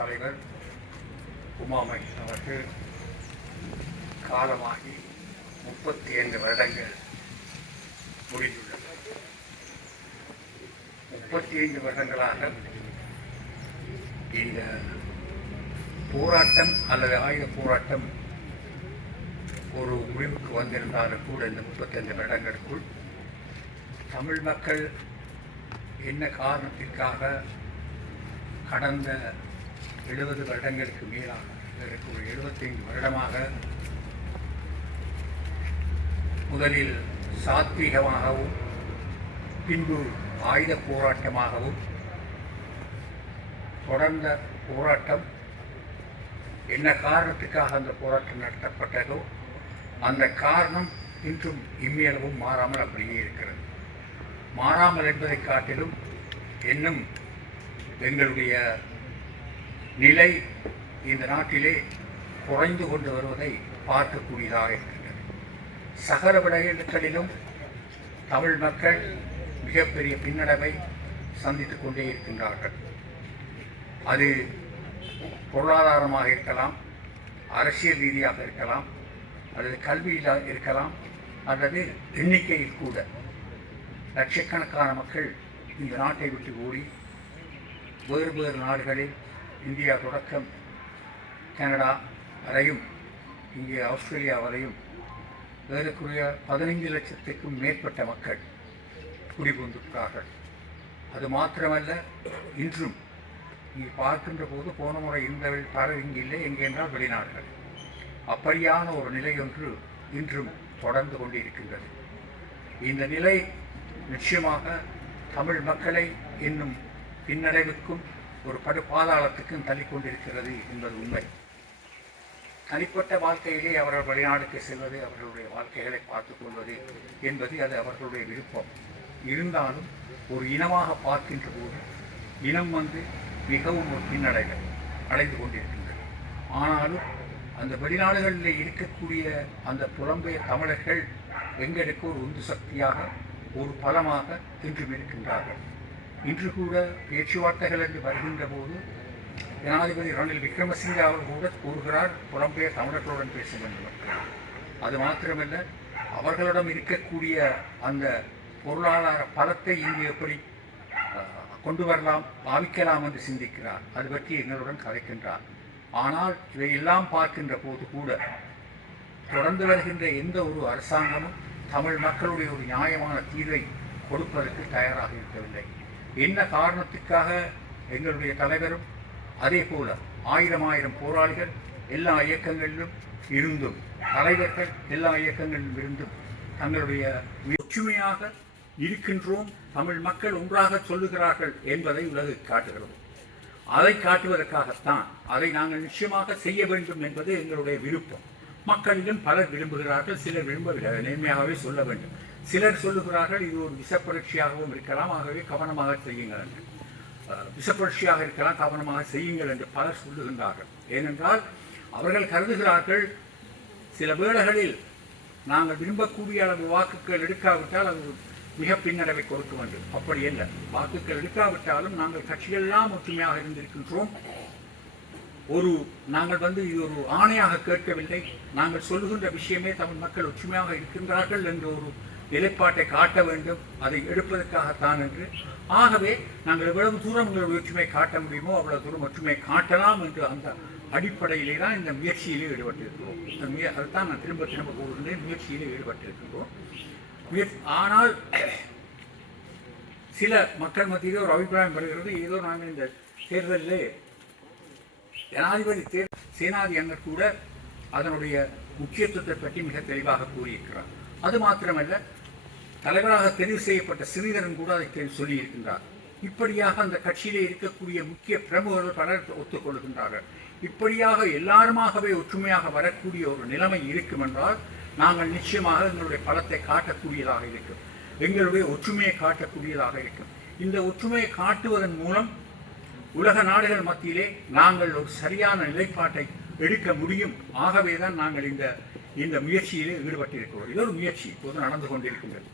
தலைவர் உமாமை அவர்கள் காலமாகி 35 வருடங்கள் முடிந்துள்ளது. 35 வருடங்களாக இந்த போராட்டம் அல்லது ஆயுத போராட்டம் ஒரு முடிவுக்கு வந்திருந்தாலும் கூட இந்த 35 வருடங்களுக்குள் தமிழ் மக்கள் என்ன காரணத்திற்காக கடந்த 70 வருடங்களுக்கு மேலாக ஒரு 75 வருடமாக முதலில் சாத்வீகமாகவும் பின்பு ஆயுத போராட்டமாகவும் தொடர்ந்த போராட்டம் என்ன காரணத்துக்காக அந்த போராட்டம் நடத்தப்பட்டதோ அந்த காரணம் இன்றும் இம்மையளவும் மாறாமல் அப்படியே இருக்கிறது. மாறாமல் என்பதை காட்டிலும் இன்னும் எங்களுடைய நிலை இந்த நாட்டிலே குறைந்து கொண்டு வருவதை பார்க்கக்கூடியதாக இருக்கின்றது. சகல விடயங்களிலும் தமிழ் மக்கள் மிகப்பெரிய பின்னடைவை சந்தித்துக் கொண்டே இருக்கின்றார்கள். அது பொருளாதாரமாக இருக்கலாம், அரசியல் ரீதியாக இருக்கலாம், அல்லது கல்வியில் இருக்கலாம், அல்லது எண்ணிக்கையில் கூட லட்சக்கணக்கான மக்கள் இந்த நாட்டை விட்டு ஓடி வேறு வேறு நாடுகளில் இந்தியா தொடக்கம் கனடா வரையும் இங்கே ஆஸ்திரேலியா வரையும் ஏறக்குறைய 15 லட்சத்துக்கும் மேற்பட்ட மக்கள் குடிபுகுந்திருக்கிறார்கள். அது மாத்திரமல்ல, இன்றும் இங்கே பார்க்கின்ற போது போன முறை இருந்தவர்கள் பலர் இங்கு இல்லை, எங்கே என்றால் வெளிநாடுகள். அப்படியான ஒரு நிலை ஒன்று இன்றும் தொடர்ந்து கொண்டிருக்கின்றது. இந்த நிலை நிச்சயமாக தமிழ் மக்களை இன்னும் பின்னடைவுக்கும் ஒரு படுபாதாளத்துக்கும் தள்ளிக்கொண்டிருக்கிறது என்பது உண்மை. தனிப்பட்ட வாழ்க்கையிலே அவர்கள் வெளிநாடுக்கு செல்வது, அவர்களுடைய வாழ்க்கைகளை பார்த்துக் கொள்வது என்பது அது அவர்களுடைய விருப்பம். இருந்தாலும் ஒரு இனமாக பார்க்கின்ற போது இனம் மிகவும் ஒரு பின்னடைவை அடைந்து கொண்டிருக்கின்றது. ஆனாலும் அந்த வெளிநாடுகளில் இருக்கக்கூடிய அந்த புலம்பெயர் தமிழர்கள் எங்களுக்கு ஒரு உந்து சக்தியாக ஒரு பலமாக இன்றும் இருக்கின்றார்கள். இன்று கூட பேச்சுவார்த்தைகள் என்று வருகின்ற போது ஜனாதிபதி ரணில் விக்ரமசிங்கே அவர் கூட கூறுகிறார், புலம்பெயர் தமிழர்களுடன் பேச வேண்டும். அது மாத்திரமல்ல, அவர்களிடம் இருக்கக்கூடிய அந்த பொருளாதார பலத்தை இங்கு எப்படி கொண்டு வரலாம், பாவிக்கலாம் என்று சிந்திக்கிறார். அது பற்றி எங்களுடன் கதைக்கின்றார். ஆனால் இதையெல்லாம் பார்க்கின்ற போது கூட தொடர்ந்து வருகின்ற எந்த ஒரு அரசாங்கமும் தமிழ் மக்களுடைய ஒரு நியாயமான தீர்வை கொடுப்பதற்கு தயாராக இருக்கவில்லை. என்ன காரணத்துக்காக எங்களுடைய தலைவரும் அதே போல ஆயிரம் போராளிகள் எல்லா இயக்கங்களிலும் இருந்தும், தலைவர்கள் எல்லா இயக்கங்களிலும் இருந்தும் தங்களுடைய ஒற்றுமையாக இருக்கின்றோம், தமிழ் மக்கள் ஒன்றாக சொல்லுகிறார்கள் என்பதை உலகுக்கு காட்டுகிறோம். அதை காட்டுவதற்காகத்தான் அதை நாங்கள் நிச்சயமாக செய்ய வேண்டும் என்பது எங்களுடைய விருப்பம். மக்களிடம் பலர் விரும்புகிறார்கள், சிலர் விரும்பவில்லை. நேர்மையாகவே சொல்ல வேண்டும். சிலர் சொல்லுகிறார்கள் இது ஒரு விஷப்பரட்சியாகவும் இருக்கலாம், ஆகவே கவனமாக செய்யுங்கள் என்று. விஷப்பரட்சியாக இருக்கலாம், கவனமாக செய்யுங்கள் என்று பலர் சொல்லுகின்றார்கள். ஏனென்றால் அவர்கள் கருதுகிறார்கள் சில வேளைகளில் நாங்கள் விரும்பக்கூடிய அளவு வாக்குகள் எடுக்காவிட்டால் அது மிக பின்னடைவை கொடுக்க வேண்டும். அப்படி அல்ல, வாக்குகள் எடுக்காவிட்டாலும் நாங்கள் கட்சிகளெல்லாம் ஒற்றுமையாக இருந்திருக்கின்றோம். நாங்கள் இது ஒரு ஆணையாக கேட்கவில்லை, நாங்கள் சொல்லுகின்ற விஷயமே தமிழ் மக்கள் ஒற்றுமையாக இருக்கின்றார்கள் என்ற ஒரு நிலைப்பாட்டை காட்ட வேண்டும், அதை எடுப்பதற்காகத்தான் என்று. ஆகவே நாங்கள் எவ்வளவு தூரம் எங்களுடைய ஒற்றுமை காட்ட முடியுமோ அவ்வளவு தூரம் ஒற்றுமை காட்டலாம் என்று அந்த அடிப்படையிலே தான் இந்த முயற்சியிலே ஈடுபட்டிருக்கிறோம். அதுதான் நான் திரும்ப கூறுகின்றேன், முயற்சியிலே ஈடுபட்டிருக்கின்றோம். ஆனால் சில மக்கள் மத்தியிலே ஒரு அபிப்பிராயம் வருகிறது, ஏதோ நாங்கள் இந்த தேர்தலிலே ஜனாதிபதி சேனாதி அங்கர் கூட அதனுடைய முக்கியத்துவத்தை பற்றி மிக தெளிவாக கூறியிருக்கிறார். அது மாத்திரமல்ல, தலைவராக தெரிவு செய்யப்பட்ட ஸ்ரீதரன் கூட அதை சொல்லியிருக்கின்றார். இப்படியாக அந்த கட்சியிலே இருக்கக்கூடிய முக்கிய பிரமுகர்கள் பலர் ஒத்துக்கொள்கின்றார்கள். இப்படியாக எல்லாருமாகவே ஒற்றுமையாக வரக்கூடிய ஒரு நிலைமை இருக்கும் என்றால் நாங்கள் நிச்சயமாக எங்களுடைய பலத்தை காட்டக்கூடியதாக இருக்கும், எங்களுடைய ஒற்றுமையை காட்டக்கூடியதாக இருக்கும். இந்த ஒற்றுமையை காட்டுவதன் மூலம் உலக நாடுகள் மத்தியிலே நாங்கள் ஒரு சரியான நிலைப்பாட்டை எடுக்க முடியும். ஆகவே தான் நாங்கள் இந்த முயற்சியிலே ஈடுபட்டிருக்கிறோம். இது ஒரு முயற்சி இப்போது நடந்து கொண்டிருக்கின்றது.